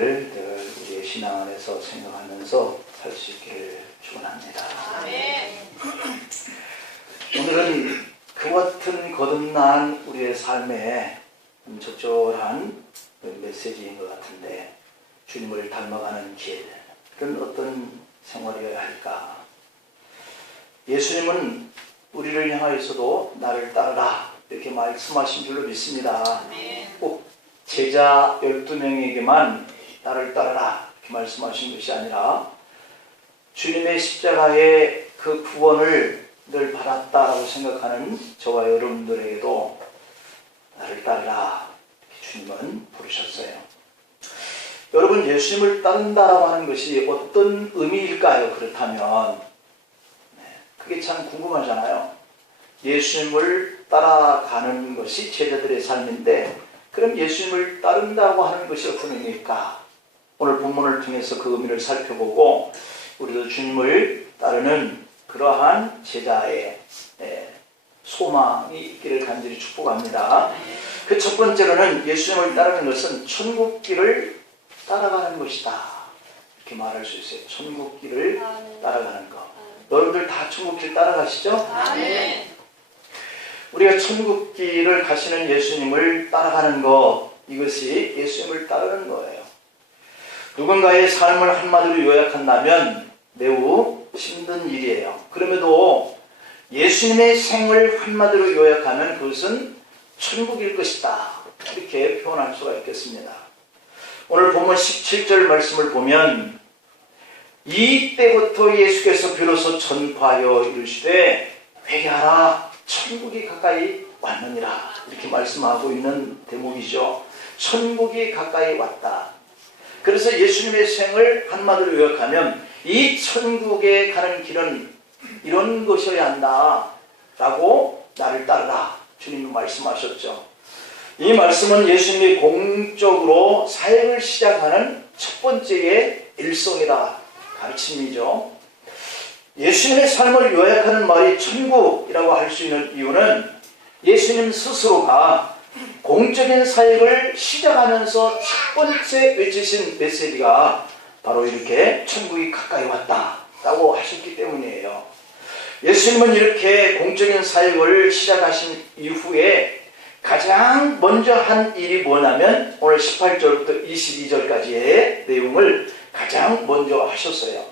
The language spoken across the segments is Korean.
것을 늘 우리의 신앙 안에서 생각하면서 살 수 있기를 축원합니다. 오늘은 그 같은 거듭난 우리의 삶에 적절한 메시지인 것 같은데, 주님을 닮아가는 길, 그런 어떤 생활이어야 할까? 예수님은 우리를 향하여서도 나를 따르라 이렇게 말씀하신 줄로 믿습니다. 꼭 제자 12명에게만 나를 따르라 이렇게 말씀하신 것이 아니라, 주님의 십자가의 그 구원을 늘 받았다라고 생각하는 저와 여러분들에게도 나를 따르라 이렇게 주님은 부르셨어요. 여러분, 예수님을 따른다라고 하는 것이 어떤 의미일까요? 그렇다면 그게 참 궁금하잖아요. 예수님을 따라가는 것이 제자들의 삶인데, 그럼 예수님을 따른다고 하는 것이 어떤 의미일까? 오늘 본문을 통해서 그 의미를 살펴보고 우리도 주님을 따르는 그러한 제자의 소망이 있기를 간절히 축복합니다. 그 첫 번째로는 예수님을 따르는 것은 천국길을 따라가는 것이다 이렇게 말할 수 있어요. 천국길을 따라가는 것. 여러분들 다 천국길 따라가시죠? 아멘. 우리가 천국길을 가시는 예수님을 따라가는 것, 이것이 예수님을 따르는 거예요. 누군가의 삶을 한마디로 요약한다면 매우 힘든 일이에요. 그럼에도 예수님의 생을 한마디로 요약하면 그것은 천국일 것이다 이렇게 표현할 수가 있겠습니다. 오늘 본문 17절 말씀을 보면, 이때부터 예수께서 비로소 전파하여 이르시되 회개하라, 천국이 가까이 왔느니라 이렇게 말씀하고 있는 대목이죠. 천국이 가까이 왔다. 그래서 예수님의 생을 한마디로 요약하면 이 천국에 가는 길은 이런 것이어야 한다 라고 나를 따르라 주님이 말씀하셨죠. 이 말씀은 예수님이 공적으로 사역을 시작하는 첫 번째의 일성이다 가르침이죠. 예수님의 삶을 요약하는 말이 천국이라고 할 수 있는 이유는 예수님 스스로가 공적인 사역을 시작하면서 첫 번째 외치신 메시지가 바로 이렇게 천국이 가까이 왔다라고 하셨기 때문이에요. 예수님은 이렇게 공적인 사역을 시작하신 이후에 가장 먼저 한 일이 뭐냐면 오늘 18절부터 22절까지의 내용을 가장 먼저 하셨어요.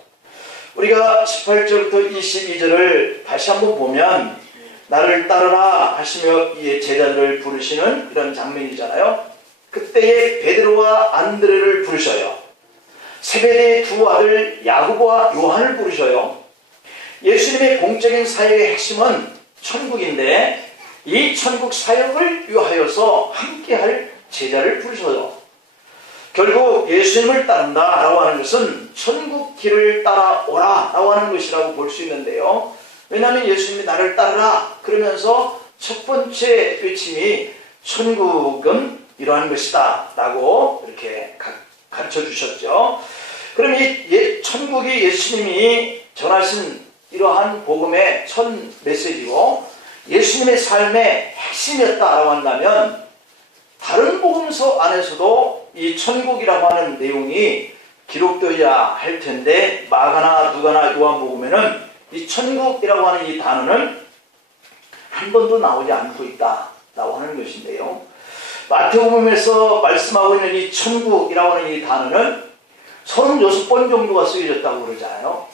우리가 18절부터 22절을 다시 한번 보면, 나를 따르라 하시며 이 제자들을 부르시는 이런 장면이잖아요. 그때에 베드로와 안드레를 부르셔요. 세베대의 두 아들 야고보와 요한을 부르셔요. 예수님의 공적인 사역의 핵심은 천국인데, 이 천국 사역을 위하여서 함께할 제자를 부르셔요. 결국 예수님을 따른다라고 하는 것은 천국 길을 따라오라라고 하는 것이라고 볼 수 있는데요. 왜냐하면 예수님이 나를 따르라 그러면서 첫 번째 외침이 천국은 이러한 것이다 라고 이렇게 가르쳐 주셨죠. 그럼 이 천국이 예수님이 전하신 이러한 복음의 첫 메시지고 예수님의 삶의 핵심이었다라고 한다면, 다른 복음서 안에서도 이 천국이라고 하는 내용이 기록되어야 할 텐데, 마가나 누가나 요한복음에는 이 천국이라고 하는 이 단어는 한 번도 나오지 않고 있다라고 하는 것인데요. 마태복음에서 말씀하고 있는 이 천국이라고 하는 이 단어는 36번 정도가 쓰여졌다고 그러잖아요.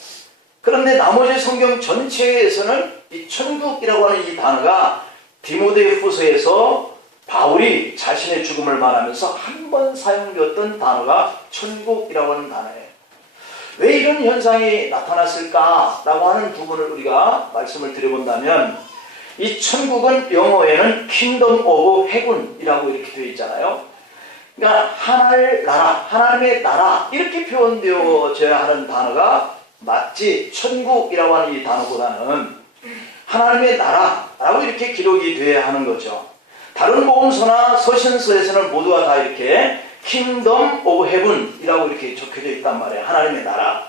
그런데 나머지 성경 전체에서는 이 천국이라고 하는 이 단어가 디모데후서에서 바울이 자신의 죽음을 말하면서 한 번 사용되었던 단어가 천국이라고 하는 단어예요. 왜 이런 현상이 나타났을까라고 하는 부분을 우리가 말씀을 드려본다면, 이 천국은 영어에는 킹덤 오브 헤븐이라고 이렇게 되어 있잖아요. 그러니까 하나의 나라, 하나님의 나라 이렇게 표현되어져야 하는 단어가 맞지, 천국이라고 하는 이 단어보다는 하나님의 나라라고 이렇게 기록이 되어야 하는 거죠. 다른 복음서나 서신서에서는 모두가 다 이렇게 킹덤 오브 헤븐이라고 이렇게 적혀져 있단 말이에요. 하나님의 나라.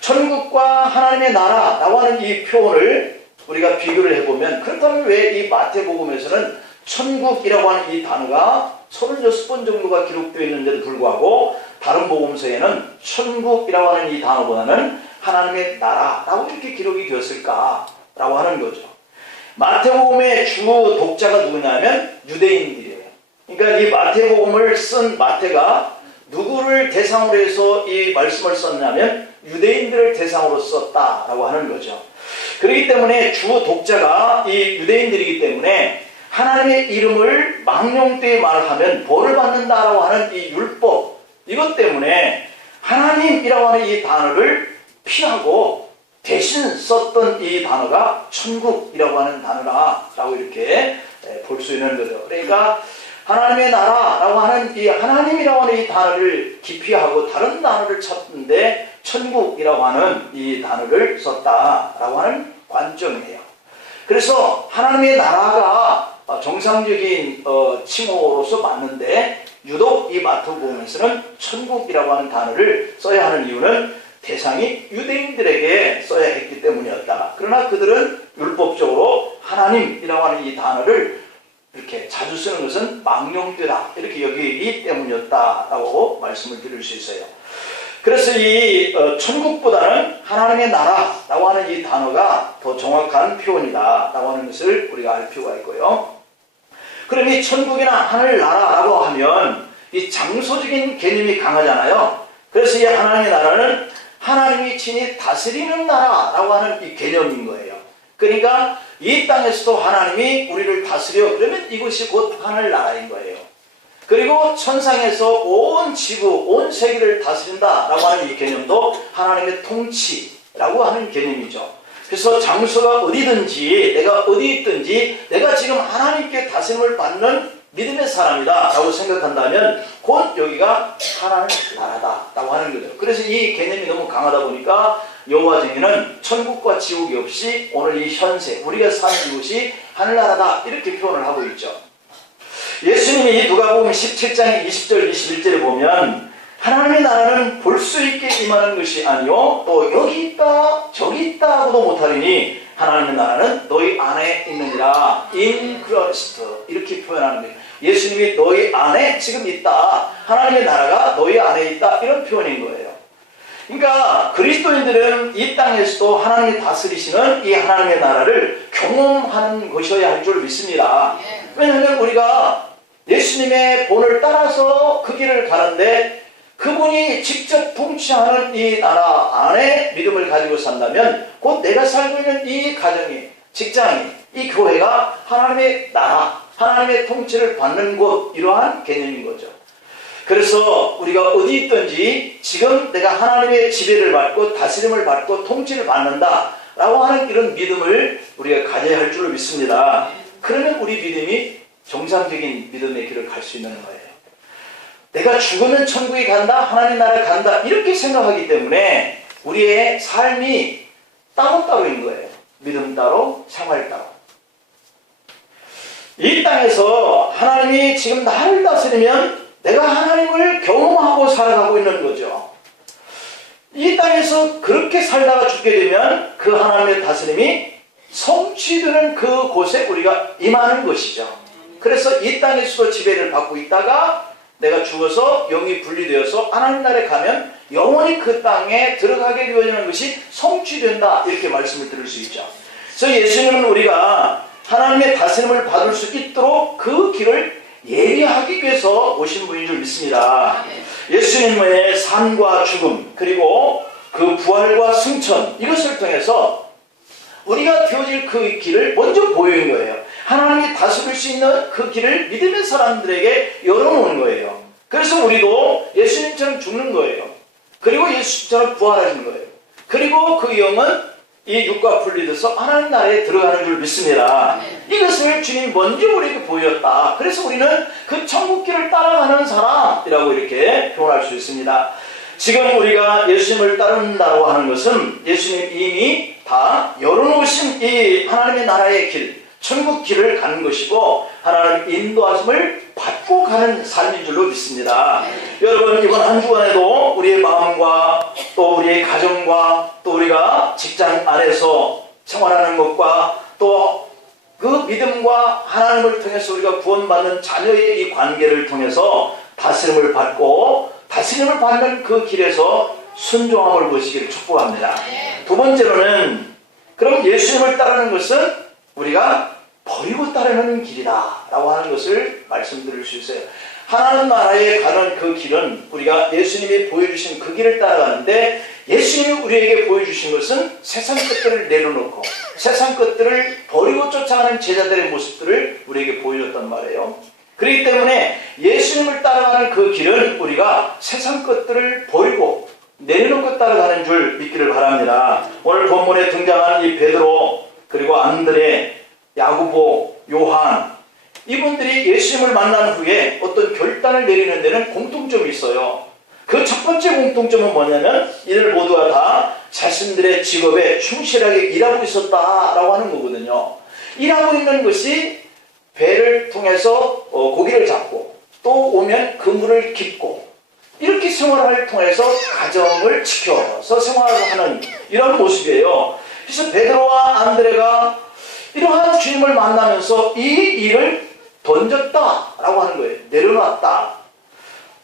천국과 하나님의 나라라고 하는 이 표현을 우리가 비교를 해보면, 그렇다면 왜 이 마태복음에서는 천국이라고 하는 이 단어가 36번 정도가 기록되어 있는데도 불구하고 다른 복음서에는 천국이라고 하는 이 단어보다는 하나님의 나라라고 이렇게 기록이 되었을까라고 하는 거죠. 마태복음의 주 독자가 누구냐면 유대인들이에요. 그러니까 이 마태복음을 쓴 마태가 누구를 대상으로 해서 이 말씀을 썼냐면 유대인들을 대상으로 썼다라고 하는 거죠. 그렇기 때문에 주 독자가 이 유대인들이기 때문에 하나님의 이름을 망령되이 말하면 벌을 받는다라고 하는 이 율법, 이것 때문에 하나님이라고 하는 이 단어를 피하고 대신 썼던 이 단어가 천국이라고 하는 단어라고 이렇게 볼 수 있는 거죠. 그러니까 하나님의 나라라고 하는 이 하나님이라고 하는 이 단어를 기피하고 다른 단어를 찾는데 천국이라고 하는 이 단어를 썼다라고 하는 관점이에요. 그래서 하나님의 나라가 정상적인 칭호로서 맞는데 유독 이 마태복음에서는 천국이라고 하는 단어를 써야 하는 이유는 대상이 유대인들에게 써야 했기 때문이었다. 그러나 그들은 율법적으로 하나님이라고 하는 이 단어를 이렇게 자주 쓰는 것은 망령되다 이렇게 여기기 때문이었다라고 말씀을 드릴 수 있어요. 그래서 이 천국보다는 하나님의 나라라고 하는 이 단어가 더 정확한 표현이다라고 하는 것을 우리가 알 필요가 있고요. 그럼 이 천국이나 하늘나라라고 하면 이 장소적인 개념이 강하잖아요. 그래서 이 하나님의 나라는 하나님이 친히 다스리는 나라라고 하는 이 개념인 거예요. 그러니까 이 땅에서도 하나님이 우리를 다스려 그러면 이것이 곧 하늘나라인 거예요. 그리고 천상에서 온 지구, 온 세계를 다스린다라고 하는 이 개념도 하나님의 통치라고 하는 개념이죠. 그래서 장소가 어디든지 내가 어디 있든지 내가 지금 하나님께 다스림을 받는 믿음의 사람이다 라고 생각한다면 곧 여기가 하나님 나라다 라고 하는 거죠. 그래서 이 개념이 너무 강하다 보니까 여호와쟁이는 천국과 지옥이 없이 오늘 이 현세 우리가 사는 이곳이 하늘나라다 이렇게 표현을 하고 있죠. 예수님이 누가복음 17장 20절 21절에 보면 하나님의 나라는 볼 수 있게 임하는 것이 아니요 또 여기 있다 저기 있다 하고도 못하리니 하나님의 나라는 너희 안에 있느니라 in Christ 이렇게 표현하는 거예요. 예수님이 너희 안에 지금 있다. 하나님의 나라가 너희 안에 있다. 이런 표현인 거예요. 그러니까 그리스도인들은 이 땅에서도 하나님이 다스리시는 이 하나님의 나라를 경험하는 것이어야 할 줄 믿습니다. 왜냐하면 우리가 예수님의 본을 따라서 그 길을 가는데 그분이 직접 통치하는 이 나라 안에 믿음을 가지고 산다면 곧 내가 살고 있는 이 가정이, 직장이, 이 교회가 하나님의 나라, 하나님의 통치를 받는 곳 이러한 개념인 거죠. 그래서 우리가 어디 있든지 지금 내가 하나님의 지배를 받고 다스림을 받고 통치를 받는다 라고 하는 이런 믿음을 우리가 가져야 할 줄을 믿습니다. 그러면 우리 믿음이 정상적인 믿음의 길을 갈 수 있는 거예요. 내가 죽으면 천국에 간다, 하나님 나라에 간다 이렇게 생각하기 때문에 우리의 삶이 따로따로인 거예요. 믿음 따로, 생활 따로. 이 땅에서 하나님이 지금 나를 다스리면 내가 하나님을 경험하고 살아가고 있는 거죠. 이 땅에서 그렇게 살다가 죽게 되면 그 하나님의 다스림이 성취되는 그 곳에 우리가 임하는 것이죠. 그래서 이 땅에서도 지배를 받고 있다가 내가 죽어서 영이 분리되어서 하나님 나라에 가면 영원히 그 땅에 들어가게 되어지는 것이 성취된다 이렇게 말씀을 드릴 수 있죠. 그래서 예수님은 우리가 하나님의 다스림을 받을 수 있도록 그 길을 예비하기 위해서 오신 분인 줄 믿습니다. 예수님의 삶과 죽음 그리고 그 부활과 승천 이것을 통해서 우리가 되어질 그 길을 먼저 보여준 거예요. 하나님이 다스릴 수 있는 그 길을 믿음의 사람들에게 열어놓은 거예요. 그래서 우리도 예수님처럼 죽는 거예요. 그리고 예수님처럼 부활하는 거예요. 그리고 그 영은 이 육과 분리돼서 하나님 나라에 들어가는 줄 믿습니다. 이것을 주님이 먼저 우리에게 보였다. 그래서 우리는 그 천국길을 따라가는 사람이라고 이렇게 표현할 수 있습니다. 지금 우리가 예수님을 따른다고 하는 것은 예수님 이미 다 열어놓으신 이 하나님의 나라의 길, 천국 길을 가는 것이고 하나님 인도하심을 받고 가는 삶인 줄로 믿습니다. 여러분 이번 한 주간에도 우리의 마음과 또 우리의 가정과 또 우리가 직장 안에서 생활하는 것과 또 그 믿음과 하나님을 통해서 우리가 구원받는 자녀의 이 관계를 통해서 다스림을 받고 다스림을 받는 그 길에서 순종함을 보시기를 축복합니다. 두 번째로는 그럼 예수님을 따르는 것은 우리가 버리고 따르는 길이다 라고 하는 것을 말씀드릴 수 있어요. 하나님 나라에 가는 그 길은 우리가 예수님이 보여주신 그 길을 따라가는데, 예수님이 우리에게 보여주신 것은 세상 것들을 내려놓고 세상 것들을 버리고 쫓아가는 제자들의 모습들을 우리에게 보여줬단 말이에요. 그렇기 때문에 예수님을 따라가는 그 길은 우리가 세상 것들을 버리고 내려놓고 따라가는 줄 믿기를 바랍니다. 오늘 본문에 등장한 이 베드로, 그리고 안드레, 야고보, 요한, 이분들이 예수님을 만난 후에 어떤 결단을 내리는 데는 공통점이 있어요. 그 첫 번째 공통점은 뭐냐면 이들 모두가 다 자신들의 직업에 충실하게 일하고 있었다라고 하는 거거든요. 일하고 있는 것이 배를 통해서 고기를 잡고 또 오면 그물을 깃고 이렇게 생활을 통해서 가정을 지켜서 생활하는 이런 모습이에요. 그래서 베드로와 안드레가 이러한 주님을 만나면서 이 일을 던졌다라고 하는 거예요. 내려놨다.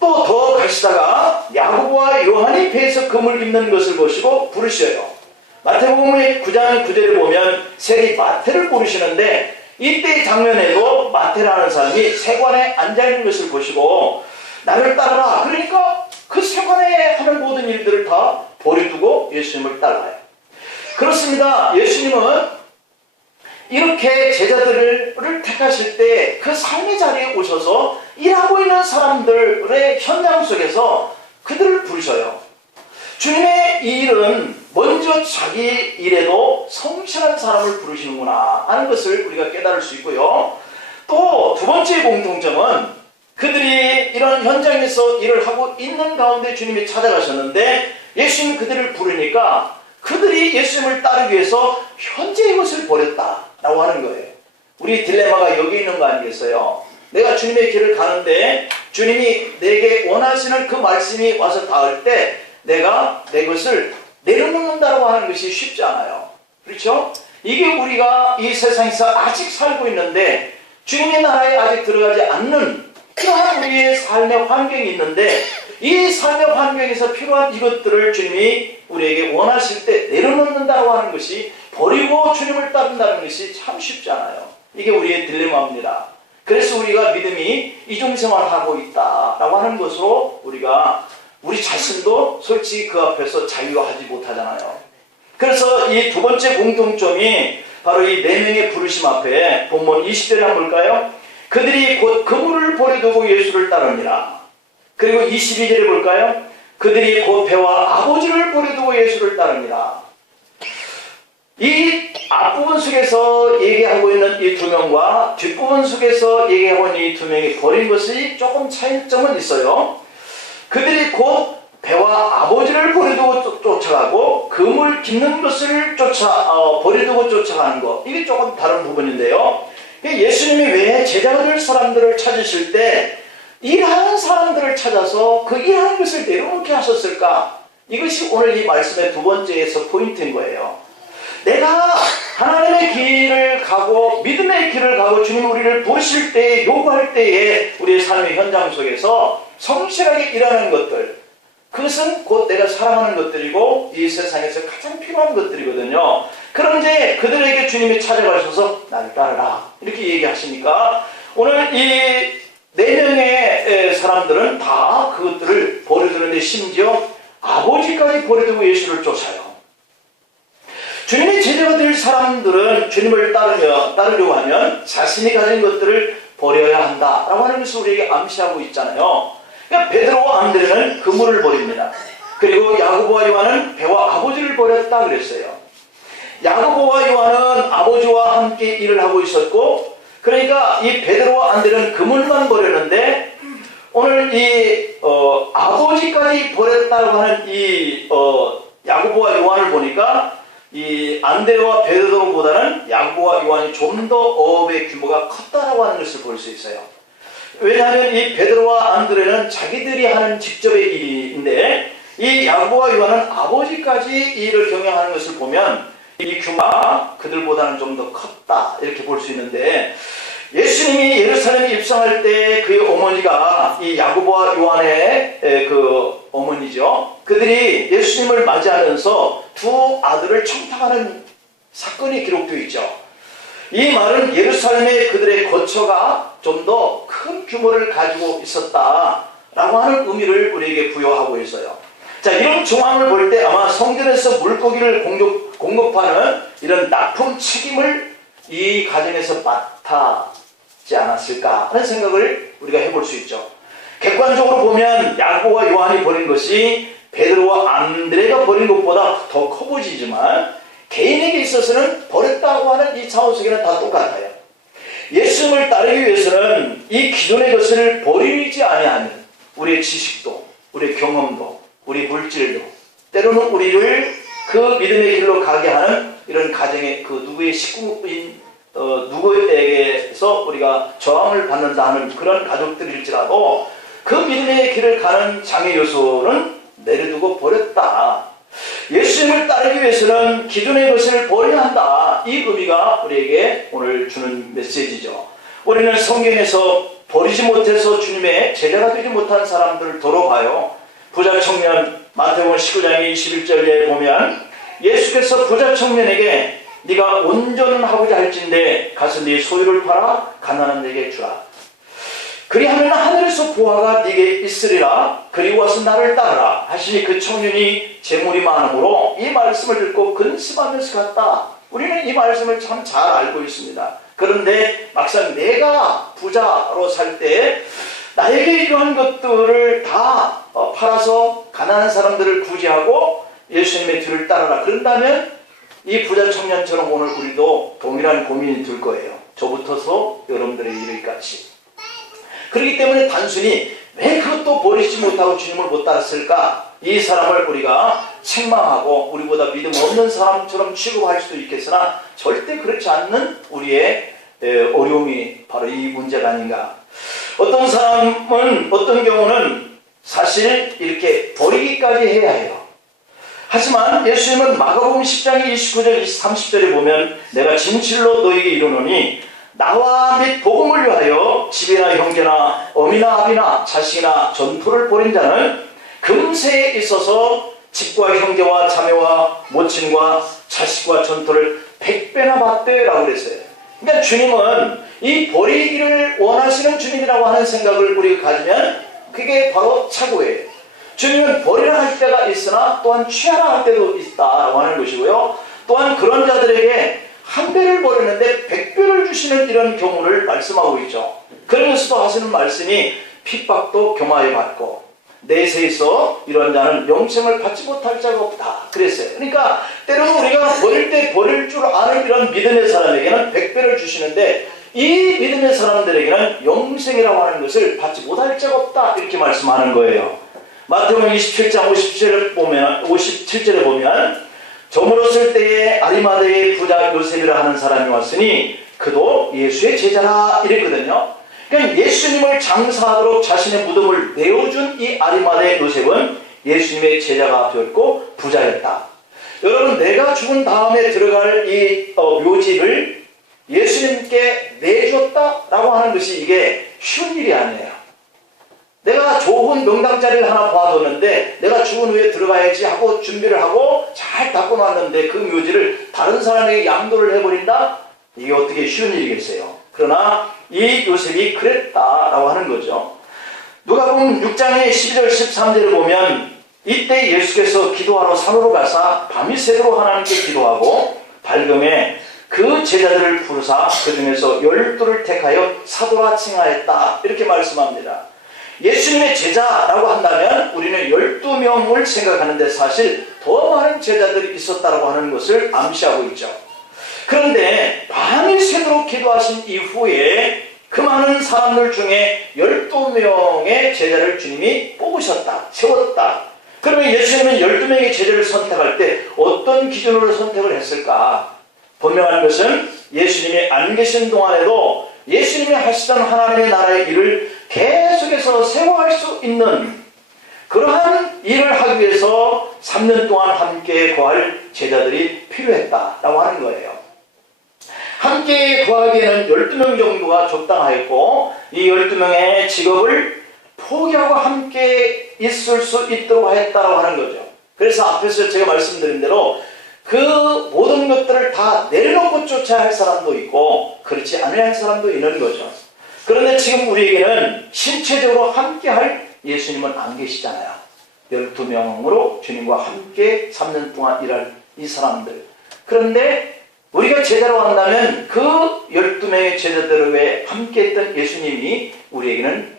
또 더 가시다가 야고보와 요한이 배에서 그물 깃는 것을 보시고 부르셔요. 마태복음의 9장 9절에 보면 세리 마태를 부르시는데, 이때의 장면에도 마태라는 사람이 세관에 앉아있는 것을 보시고 나를 따르라. 그러니까 그 세관에 하는 모든 일들을 다 버려두고 예수님을 따라가요. 그렇습니다. 예수님은 이렇게 제자들을 택하실 때 그 삶의 자리에 오셔서 일하고 있는 사람들의 현장 속에서 그들을 부르셔요. 주님의 이 일은 먼저 자기 일에도 성실한 사람을 부르시는구나 하는 것을 우리가 깨달을 수 있고요. 또 두 번째 공통점은 그들이 이런 현장에서 일을 하고 있는 가운데 주님이 찾아가셨는데, 예수님이 그들을 부르니까 그들이 예수님을 따르기 위해서 현재의 것을 버렸다라고 하는 거예요. 우리 딜레마가 여기 있는 거 아니겠어요? 내가 주님의 길을 가는데 주님이 내게 원하시는 그 말씀이 와서 닿을 때 내가 내 것을 내려놓는다고 하는 것이 쉽지 않아요. 그렇죠? 이게 우리가 이 세상에서 아직 살고 있는데 주님의 나라에 아직 들어가지 않는 그러한 우리의 삶의 환경이 있는데, 이 삶의 환경에서 필요한 이것들을 주님이 우리에게 원하실 때 내려놓는다고 하는 것이, 버리고 주님을 따른다는 것이 참 쉽지 않아요. 이게 우리의 딜레마입니다. 그래서 우리가 믿음이 이중생활을 하고 있다라고 하는 것으로 우리가 우리 자신도 솔직히 그 앞에서 자유하지 못하잖아요. 그래서 이 두 번째 공통점이 바로 이 네 명의 부르심 앞에 본문 20절에 한번 볼까요? 그들이 곧 그물을 버려두고 예수를 따르니라. 그리고 22절에 볼까요? 그들이 곧 배와 아버지를 버려두고 예수를 따르니라. 이 앞부분 속에서 얘기하고 있는 이 두 명과 뒷부분 속에서 얘기하고 있는 이 두 명이 버린 것이 조금 차이점은 있어요. 그들이 곧 배와 아버지를 버려두고 쫓아가고 그물 깃는 것을 버려두고 쫓아가는 것, 이게 조금 다른 부분인데요. 예수님이 왜 제자가 될 사람들을 찾으실 때 일하는 사람들을 찾아서 그 일하는 것을 내려놓게 하셨을까? 이것이 오늘 이 말씀의 두 번째에서 포인트인 거예요. 내가 하나님의 길을 가고 믿음의 길을 가고 주님 우리를 부르실 때, 요구할 때에 우리의 삶의 현장 속에서 성실하게 일하는 것들, 그것은 곧 내가 사랑하는 것들이고 이 세상에서 가장 필요한 것들이거든요. 그런데 그들에게 주님이 찾아가셔서 나를 따르라 이렇게 얘기하시니까, 오늘 이 네 명의 사람들은 다 그것들을 버려두는데 심지어 아버지까지 버려두고 예수를 쫓아요. 주님의 제자가 될 사람들은 주님을 따르려고 하면 자신이 가진 것들을 버려야 한다라고 하는 것을 우리에게 암시하고 있잖아요. 그러니까 베드로와 안드레는 그물을 버립니다. 그리고 야고보와 요한은 배와 아버지를 버렸다 그랬어요. 야고보와 요한은 아버지와 함께 일을 하고 있었고, 그러니까 이 베드로와 안드레는 그물만 버렸는데, 오늘 이 아버지까지 버렸다고 하는 이 야고보와 요한을 보니까 이 안드레와 베드로보다는 야고보와 요한이 좀 더 어업의 규모가 컸다라고 하는 것을 볼 수 있어요. 왜냐하면 이 베드로와 안드레는 자기들이 하는 직접의 일인데, 이 야고보와 요한은 아버지까지 이 일을 경영하는 것을 보면 이 규모가 그들보다는 좀 더 컸다 이렇게 볼 수 있는데, 예수님이 예루살렘에 입성할 때 그의 어머니가 이 야고보와 요한의 그 어머니죠. 그들이 예수님을 맞이하면서 두 아들을 청탁하는 사건이 기록되어 있죠. 이 말은 예루살렘의 그들의 거처가 좀 더 큰 규모를 가지고 있었다라고 하는 의미를 우리에게 부여하고 있어요. 자, 이런 정황을 볼 때 아마 성전에서 물고기를 공급하는 이런 납품 책임을 이 가정에서 맡았지 않았을까 하는 생각을 우리가 해볼 수 있죠. 객관적으로 보면 야고보와 요한이 버린 것이 베드로와 안드레가 버린 것보다 더 커 보이지만 개인에게 있어서는 버렸다고 하는 이 차원 속에는 다 똑같아요. 예수님을 따르기 위해서는 이 기존의 것을 버리지 아니하는 우리의 지식도, 우리의 경험도, 우리 물질도, 때로는 우리를 그 믿음의 길로 가게 하는 이런 가정의 그 누구의 식구인 누구에게서 우리가 저항을 받는다 하는 그런 가족들일지라도 그 믿음의 길을 가는 장애 요소는 내려두고 버렸다. 예수님을 따르기 위해서는 기존의 것을 버려야 한다. 이 의미가 우리에게 오늘 주는 메시지죠. 우리는 성경에서 버리지 못해서 주님의 제자가 되지 못한 사람들을 돌아봐요. 부자 청년 마태복음 19장 21절에 보면 예수께서 부자 청년에게 네가 온전은 하고자 할진대 가서 네 소유를 팔아 가난한 데에게 주라. 그리하면 하늘에서 보화가 네게 있으리라. 그리고 와서 나를 따르라 하시니 그 청년이 재물이 많으므로 이 말씀을 듣고 근심하면서 갔다. 우리는 이 말씀을 참 잘 알고 있습니다. 그런데 막상 내가 부자로 살 때 나에게 이러한 것들을 다 팔아서 가난한 사람들을 구제하고 예수님의 뒤를 따르라. 그런다면 이 부자 청년처럼 오늘 우리도 동일한 고민이 들 거예요. 저부터서 여러분들의 이르기까지. 그렇기 때문에 단순히 왜 그것도 버리지 못하고 주님을 못 따랐을까? 이 사람을 우리가 책망하고 우리보다 믿음 없는 사람처럼 취급할 수도 있겠으나 절대 그렇지 않는 우리의 어려움이 바로 이 문제가 아닌가. 어떤 사람은 어떤 경우는 사실 이렇게 버리기까지 해야 해요. 하지만 예수님은 마가복음 10장 29절 30절에 보면 내가 진실로 너에게 이르노니 나와 및 복음을 위하여 집이나 형제나 어미나 아비나 자식이나 전토를 벌인 자는 금세에 있어서 집과 형제와 자매와 모친과 자식과 전토를 100배나 받되라고 그랬어요. 그러니까 주님은 이 버리기를 원하시는 주님이라고 하는 생각을 우리가 가지면 그게 바로 착오예요. 주님은 버리라 할 때가 있으나 또한 취하라 할 때도 있다라고 하는 것이고요. 또한 그런 자들에게 한 배를 버리는데 100배를 주시는 이런 경우를 말씀하고 있죠. 그러면서도 하시는 말씀이 핍박도 겸하여 받고 내세에서 이런 자는 영생을 받지 못할 자가 없다 그랬어요. 그러니까 때로는 우리가 버릴 때 버릴 줄 아는 이런 믿음의 사람에게는 100배를 주시는데 이 믿음의 사람들에게는 영생이라고 하는 것을 받지 못할 자가 없다 이렇게 말씀하는 거예요. 마태복음 27장 57절에 보면 저물었을 때에 아리마다의 부자 요셉이라 하는 사람이 왔으니 그도 예수의 제자라 이랬거든요. 그러니까 예수님을 장사하도록 자신의 무덤을 내어준 이 아리마다의 요셉은 예수님의 제자가 되었고 부자였다. 여러분, 내가 죽은 다음에 들어갈 이 묘지를 예수님께 내줬다라고 하는 것이 이게 쉬운 일이 아니에요. 내가 좋은 명당자리를 하나 봐뒀는데 내가 죽은 후에 들어가야지 하고 준비를 하고 잘 닦고 놨는데 그 묘지를 다른 사람에게 양도를 해버린다? 이게 어떻게 쉬운 일이겠어요. 그러나 이 요셉이 그랬다라고 하는 거죠. 누가복음 6장의 12절 13절을 보면 이때 예수께서 기도하러 산으로 가사 밤이 새도록 하나님께 기도하고 밝음에 그 제자들을 부르사 그 중에서 12를 택하여 사도라 칭하였다 이렇게 말씀합니다. 예수님의 제자라고 한다면 우리는 12명을 생각하는데 사실 더 많은 제자들이 있었다고 하는 것을 암시하고 있죠. 그런데 밤이 새도록 기도하신 이후에 그 많은 사람들 중에 12명의 제자를 주님이 뽑으셨다, 세웠다. 그러면 예수님은 12명의 제자를 선택할 때 어떤 기준으로 선택을 했을까? 분명한 것은 예수님이 안 계신 동안에도 예수님이 하시던 하나님의 나라의 일을 계속해서 세워갈 수 있는 그러한 일을 하기 위해서 3년 동안 함께 거할 제자들이 필요했다라고 하는 거예요. 함께 구하기에는 12명 정도가 적당하였고 이 12명의 직업을 포기하고 함께 있을 수 있도록 하였다고 하는 거죠. 그래서 앞에서 제가 말씀드린 대로 그 모든 것들을 다 내려놓고 쫓아야 할 사람도 있고 그렇지 않아야 할 사람도 있는 거죠. 그런데 지금 우리에게는 신체적으로 함께 할 예수님은 안 계시잖아요. 12명으로 주님과 함께 3년 동안 일할 이 사람들. 그런데 우리가 제자로 한다면 그 12명의 제자들에 함께 했던 예수님이 우리에게는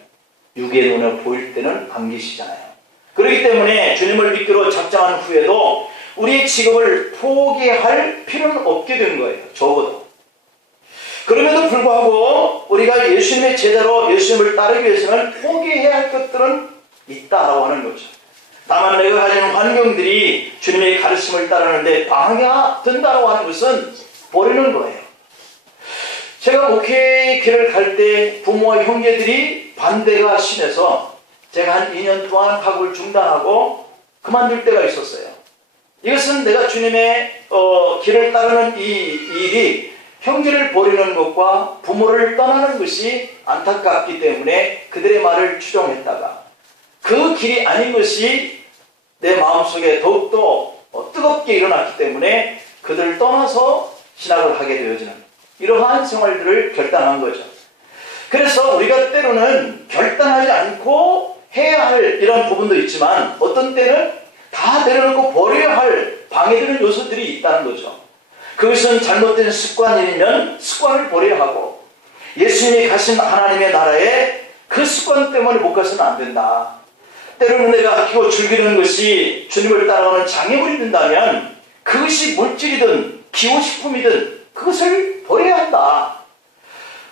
육의 눈에 보일 때는 안 계시잖아요. 그렇기 때문에 주님을 믿기로 작정한 후에도 우리의 직업을 포기할 필요는 없게 된 거예요. 적어도. 그럼에도 불구하고 우리가 예수님의 제자로 예수님을 따르기 위해서는 포기해야 할 것들은 있다라고 하는 거죠. 다만 내가 가진 환경들이 주님의 가르침을 따르는데 방해가 된다고 하는 것은 버리는 거예요. 제가 목회 길을 갈 때 부모와 형제들이 반대가 심해서 제가 한 2년 동안 학업을 중단하고 그만둘 때가 있었어요. 이것은 내가 주님의 길을 따르는 이 일이 형제를 버리는 것과 부모를 떠나는 것이 안타깝기 때문에 그들의 말을 추종했다가 그 길이 아닌 것이 내 마음속에 더욱더 뜨겁게 일어났기 때문에 그들을 떠나서 신학을 하게 되어지는 이러한 생활들을 결단한 거죠. 그래서 우리가 때로는 결단하지 않고 해야 할 이런 부분도 있지만 어떤 때는 다 내려놓고 버려야 할 방해되는 요소들이 있다는 거죠. 그것은 잘못된 습관이면 습관을 버려야 하고 예수님이 가신 하나님의 나라에 그 습관 때문에 못 가서는 안 된다. 때로는 내가 아끼고 즐기는 것이 주님을 따라가는 장애물이 된다면 그것이 물질이든 기호식품이든 그것을 버려야 한다.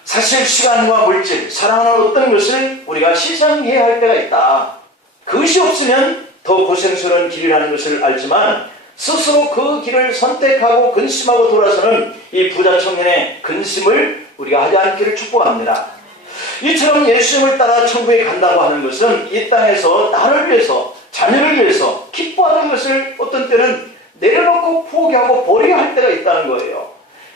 사실 시간과 물질, 사랑하는 어떤 것을 우리가 시장해야 할 때가 있다. 그것이 없으면 더 고생스러운 길이라는 것을 알지만 스스로 그 길을 선택하고 근심하고 돌아서는 이 부자 청년의 근심을 우리가 하지 않기를 축복합니다. 이처럼 예수님을 따라 천국에 간다고 하는 것은 이 땅에서 나를 위해서 자녀를 위해서 기뻐하는 것을 어떤 때는 내려놓고 포기하고 버려야 할 때가 있다는 거예요.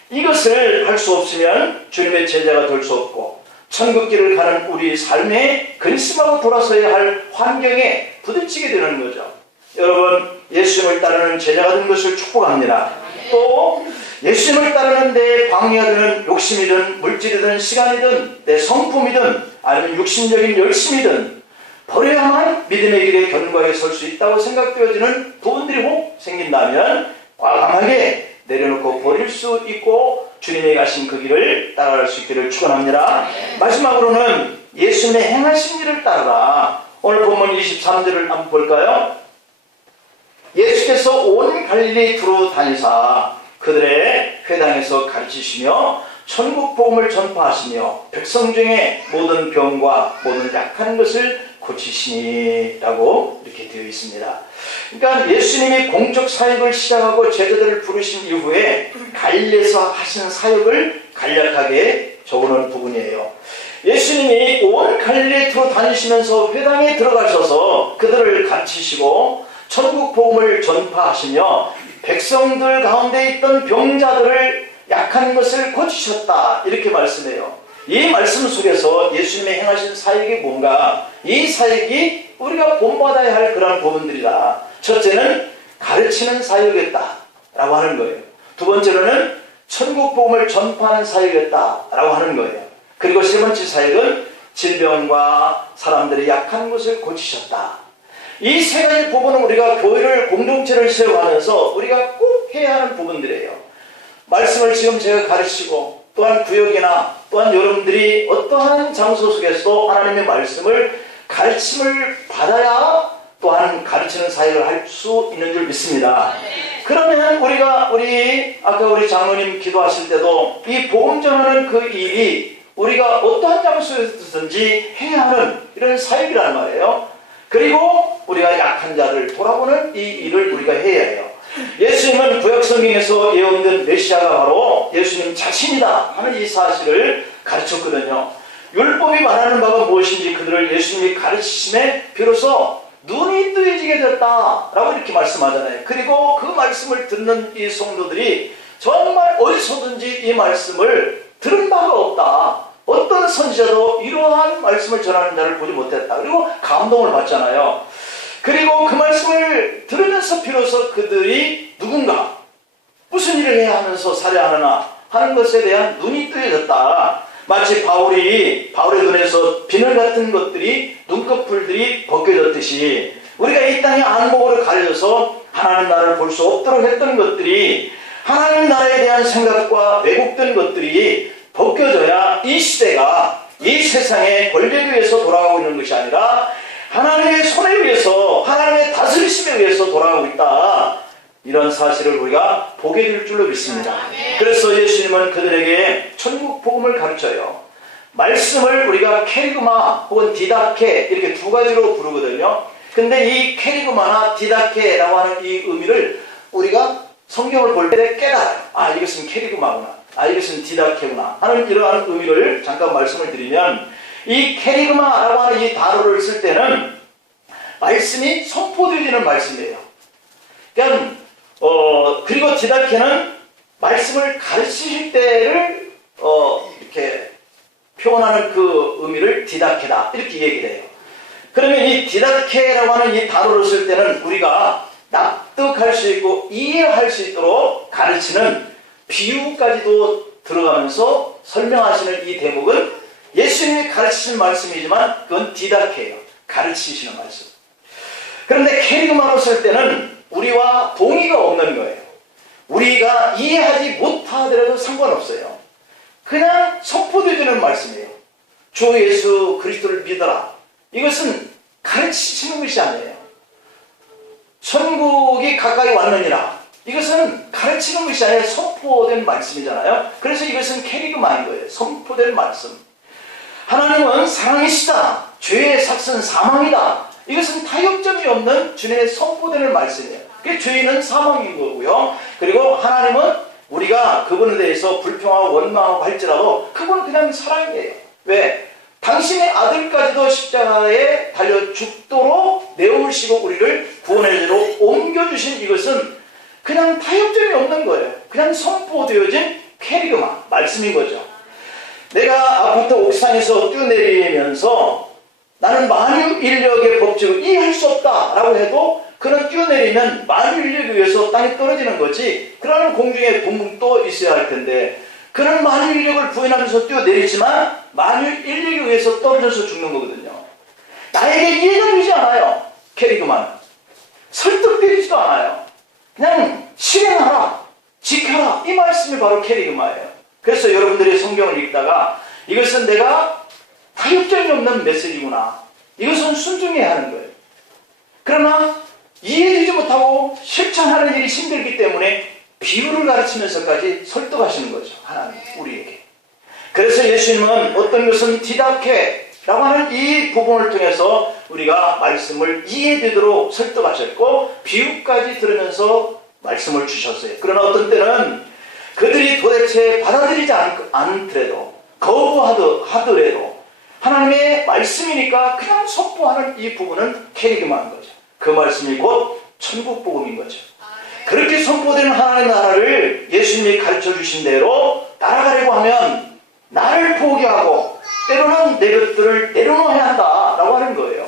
이것을 할 수 없으면 주님의 제자가 될 수 없고 천국길을 가는 우리 삶에 근심하고 돌아서야 할 환경에 부딪히게 되는 거죠. 여러분 예수님을 따르는 제자가 된 것을 축복합니다. 또 예수님을 따르는데 방해가 되는 욕심이든 물질이든 시간이든 내 성품이든 아니면 육신적인 열심이든 버려야만 믿음의 길에 견고하게 설 수 있다고 생각되어지는 부분들이 혹 생긴다면 과감하게 내려놓고 버릴 수 있고 주님이 가신 그 길을 따라갈 수 있기를 축원합니다. 마지막으로는 예수님의 행하신 일을 따르라. 오늘 본문 23절을 한번 볼까요? 예수께서 온 갈릴리 두루 다니사 그들의 회당에서 가르치시며 천국 복음을 전파하시며 백성 중에 모든 병과 모든 약한 것을 고치시니라고 이렇게 되어 있습니다. 그러니까 예수님이 공적 사역을 시작하고 제자들을 부르신 이후에 갈릴리에서 하시는 사역을 간략하게 적어놓은 부분이에요. 예수님이 온 갈릴리에 다니시면서 회당에 들어가셔서 그들을 가르치시고 천국 복음을 전파하시며 백성들 가운데 있던 병자들을 약한 것을 고치셨다 이렇게 말씀해요. 이 말씀 속에서 예수님의 행하신 사역이 뭔가 이 사역이 우리가 본받아야 할 그런 부분들이다. 첫째는 가르치는 사역이었다 라고 하는 거예요. 두 번째로는 천국 복음을 전파하는 사역이었다 라고 하는 거예요. 그리고 세 번째 사역은 질병과 사람들의 약한 것을 고치셨다. 이 세 가지 부분은 우리가 교회를 공동체를 세워가면서 우리가 꼭 해야 하는 부분들이에요. 말씀을 지금 제가 가르치고 또한 구역이나 또한 여러분들이 어떠한 장소 속에서도 하나님의 말씀을 가르침을 받아야 또한 가르치는 사역을 할 수 있는 줄 믿습니다. 그러면 아까 우리 장로님 기도하실 때도 이 복음 전하는 그 일이 우리가 어떠한 장소에서든지 해야 하는 이런 사역이란 말이에요. 그리고 우리가 약한 자를 돌아보는 이 일을 우리가 해야 해요. 예수님은 구약 성경에서 예언된 메시아가 바로 예수님 자신이다 하는 이 사실을 가르쳤거든요. 율법이 말하는 바가 무엇인지 그들을 예수님이 가르치심에 비로소 눈이 뜨여지게 됐다라고 이렇게 말씀하잖아요. 그리고 그 말씀을 듣는 이 성도들이 정말 어디서든지 이 말씀을 들은 바가 없다. 어떤 선지자도 이러한 말씀을 전하는 자를 보지 못했다. 그리고 감동을 받잖아요. 그리고 그 말씀을 들으면서 비로소 그들이 누군가 무슨 일을 해야 하면서 살아하느냐 하는 것에 대한 눈이 뜨여졌다. 마치 바울의 눈에서 비늘 같은 것들이, 눈꺼풀들이 벗겨졌듯이 우리가 이 땅의 안목으로 가려져서 하나님 나라를 볼 수 없도록 했던 것들이, 하나님 나라에 대한 생각과 왜곡된 것들이 벗겨져야 이 시대가 이 세상의 권력에 의해서 돌아가고 있는 것이 아니라 하나님의 손에 의해서, 하나님의 다스리심에 의해서 돌아가고 있다. 이런 사실을 우리가 보게 될 줄로 믿습니다. 그래서 예수님은 그들에게 천국 복음을 가르쳐요. 말씀을 우리가 캐리그마 혹은 디다케 이렇게 두 가지로 부르거든요. 근데 이 캐리그마나 디다케라고 하는 이 의미를 우리가 성경을 볼 때 깨달아요. 아, 이것은 캐리그마구나. 아, 이것은 디다케구나 하는 이러한 의미를 잠깐 말씀을 드리면, 이 캐리그마라고 하는 이 단어를 쓸 때는 말씀이 선포되어지는 말씀이에요. 그러니까 그리고 디다케는 말씀을 가르치실 때를 이렇게 표현하는 그 의미를 디다케다 이렇게 얘기를 해요. 그러면 이 디다케라고 하는 이 단어를 쓸 때는 우리가 납득할 수 있고 이해할 수 있도록 가르치는 비유까지도 들어가면서 설명하시는 이 대목은 예수님이 가르치신 말씀이지만 그건 디다케예요. 가르치시는 말씀. 그런데 캐리그마로 쓸 때는 우리와 동의가 없는 거예요. 우리가 이해하지 못하더라도 상관없어요. 그냥 선포되어지는 말씀이에요. 주 예수 그리스도를 믿어라. 이것은 가르치시는 것이 아니에요. 천국이 가까이 왔느니라. 이것은 가르치는 것이 아니라 선포된 말씀이잖아요. 그래서 이것은 캐리그마인 거예요. 선포된 말씀. 하나님은 사랑이시다. 죄의 삭은 사망이다. 이것은 타협점이 없는 주님의 선포되는 말씀이에요. 그게 죄는 사망인 거고요. 그리고 하나님은 우리가 그분에 대해서 불평하고 원망하고 할지라도 그분은 그냥 사랑이에요. 왜? 당신의 아들까지도 십자가에 달려 죽도록 내어오시고 우리를 구원의 제로 옮겨주신 이것은 그냥 타협점이 없는 거예요. 그냥 선포되어진 캐리그마 말씀인 거죠. 내가 아파트 옥상에서 뛰어내리면서 나는 만유인력의 법칙을 이해할 수 없다라고 해도 그는 뛰어내리면 만유인력에 의해서 땅에 떨어지는 거지, 그러는 공중에 붕붕 떠 있어야 할 텐데 그는 만유인력을 부인하면서 뛰어내리지만 만유인력에 의해서 떨어져서 죽는 거거든요. 나에게 이해가 되지 않아요. 캐리그만 설득되지도 않아요. 그냥 실행하라, 지켜라, 이 말씀이 바로 캐리그마예요. 그래서 여러분들이 성경을 읽다가 이것은 내가 타협점이 없는 메시지구나, 이것은 순종해야 하는 거예요. 그러나 이해되지 못하고 실천하는 일이 힘들기 때문에 비유를 가르치면서까지 설득하시는 거죠. 하나님 우리에게. 그래서 예수님은 어떤 것은 디다케라고 하는 이 부분을 통해서 우리가 말씀을 이해되도록 설득하셨고 비유까지 들으면서 말씀을 주셨어요. 그러나 어떤 때는 그들이 도대체 받아들이지 않더라도, 거부하더라도 하나님의 말씀이니까 그냥 선포하는 이 부분은 캐리그마인 거죠. 그 말씀이 곧 천국 복음인 거죠. 그렇게 선포되는 하나님의 나라를 예수님이 가르쳐 주신 대로 따라가려고 하면 나를 포기하고 때로는 내 것들을 내려놓아야 한다라고 하는 거예요.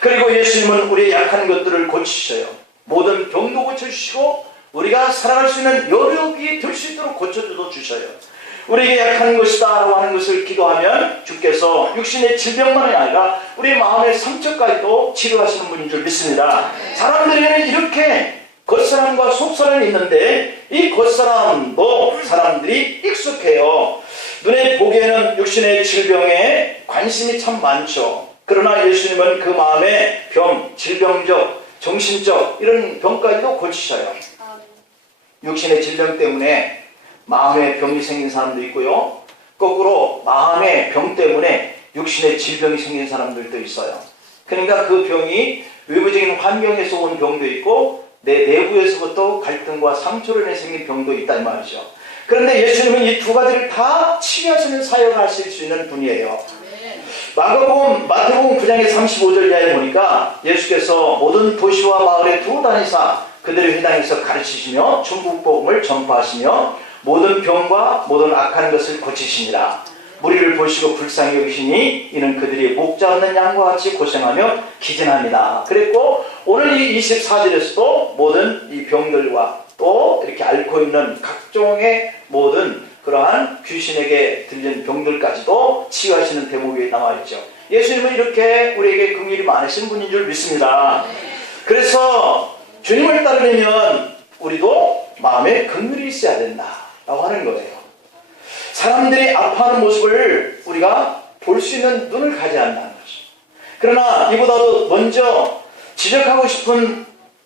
그리고 예수님은 우리의 약한 것들을 고치셔요. 모든 병도 고쳐주시고 우리가 살아갈 수 있는 여력이 될 수 있도록 고쳐도 주셔요. 우리에게 약한 것이다 라고 하는 것을 기도하면 주께서 육신의 질병만이 아니라 우리 마음의 상처까지도 치료하시는 분인 줄 믿습니다. 사람들에게는 이렇게 겉사람과 속사람이 있는데 이 겉사람도 사람들이 익숙해요. 눈에 보기에는 육신의 질병에 관심이 참 많죠. 그러나 예수님은 그 마음의 병, 질병적, 정신적 이런 병까지도 고치셔요. 육신의 질병 때문에 마음의 병이 생긴 사람도 있고요. 거꾸로 마음의 병 때문에 육신의 질병이 생긴 사람들도 있어요. 그러니까 그 병이 외부적인 환경에서 온 병도 있고 내 내부에서부터 갈등과 상처로 인해 생긴 병도 있단 말이죠. 그런데 예수님은 이 두 가지를 다 치유하시는 사역을 하실 수 있는 분이에요. 마태복음 9장의 35절 이하에 보니까 예수께서 모든 도시와 마을에 두루 다니사 그들의 회당에서 가르치시며 천국복음을 전파하시며 모든 병과 모든 악한 것을 고치시니라. 무리를 보시고 불쌍히 여기시니 이는 그들이 목자 없는 양과 같이 고생하며 기진합니다. 그랬고 오늘 이 24절에서도 모든 이 병들과 또 이렇게 앓고 있는 각종의 모든 그러한 귀신에게 들린 병들까지도 치유하시는 대목이 나와있죠. 예수님은 이렇게 우리에게 긍휼이 많으신 분인 줄 믿습니다. 그래서 주님을 따르려면 우리도 마음에 긍휼이 있어야 된다라고 하는 거예요. 사람들이 아파하는 모습을 우리가 볼 수 있는 눈을 가져야 한다는 거죠. 그러나 이보다도 먼저 지적하고 싶은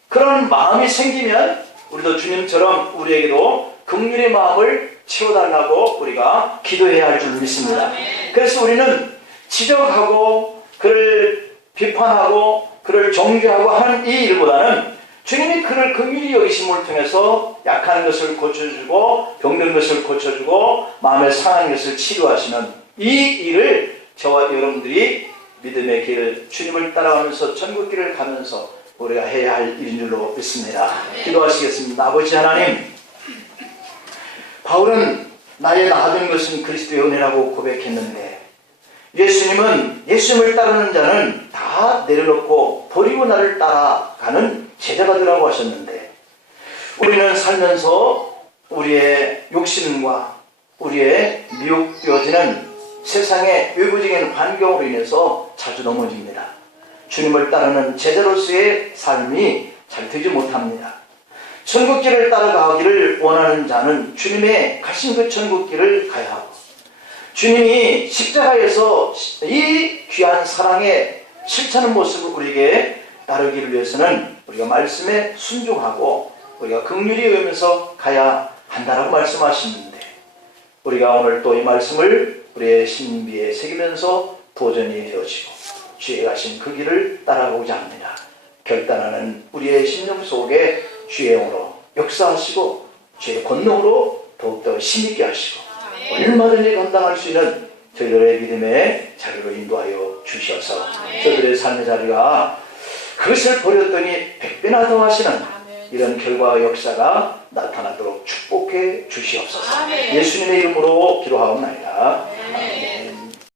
그런 마음이 생기면 우리도 주님처럼 우리에게도 긍휼의 마음을 채워달라고 우리가 기도해야 할 줄 믿습니다. 그래서 우리는 지적하고 그를 비판하고 그를 정죄하고 하는 이 일보다는 주님이 그를 긍휼히 여기심을 통해서 약한 것을 고쳐주고 병든 것을 고쳐주고 마음에 상한 것을 치료하시는 이 일을 저와 여러분들이 믿음의 길을 주님을 따라가면서 천국길을 가면서 우리가 해야 할 일인 줄로 믿습니다. 기도하시겠습니다. 아버지 하나님, 바울은 나의 나아진 것은 그리스도의 은혜라고 고백했는데 예수님은 예수님을 따르는 자는 다 내려놓고 버리고 나를 따라가는 제자가 되라고 하셨는데 우리는 살면서 우리의 욕심과 우리의 미혹되어지는 세상의 외부적인 환경으로 인해서 자주 넘어집니다. 주님을 따르는 제자로서의 삶이 잘 되지 못합니다. 천국길을 따라가기를 원하는 자는 주님의 가신 그 천국길을 가야 하고 주님이 십자가에서 이 귀한 사랑의 실천하는 모습을 우리에게 따르기를 위해서는 우리가 말씀에 순종하고 우리가 긍휼히 여기면서 가야 한다라고 말씀하시는데 우리가 오늘 또 이 말씀을 우리의 신비에 새기면서 도전이 되어지고 주의 가신 그 길을 따라가고자 합니다. 결단하는 우리의 심령 속에 주의 영으로 역사하시고 주의 권능으로 더욱더 힘있게 하시고 얼마든지 감당할 수 있는 저희들의 믿음의 자리로 인도하여 주셔서 저희들의 삶의 자리가 그것을 버렸더니 100배나 더 하시는 이런 결과 역사가 나타나도록 축복해 주시옵소서. 예수님의 이름으로 기도하옵나이다.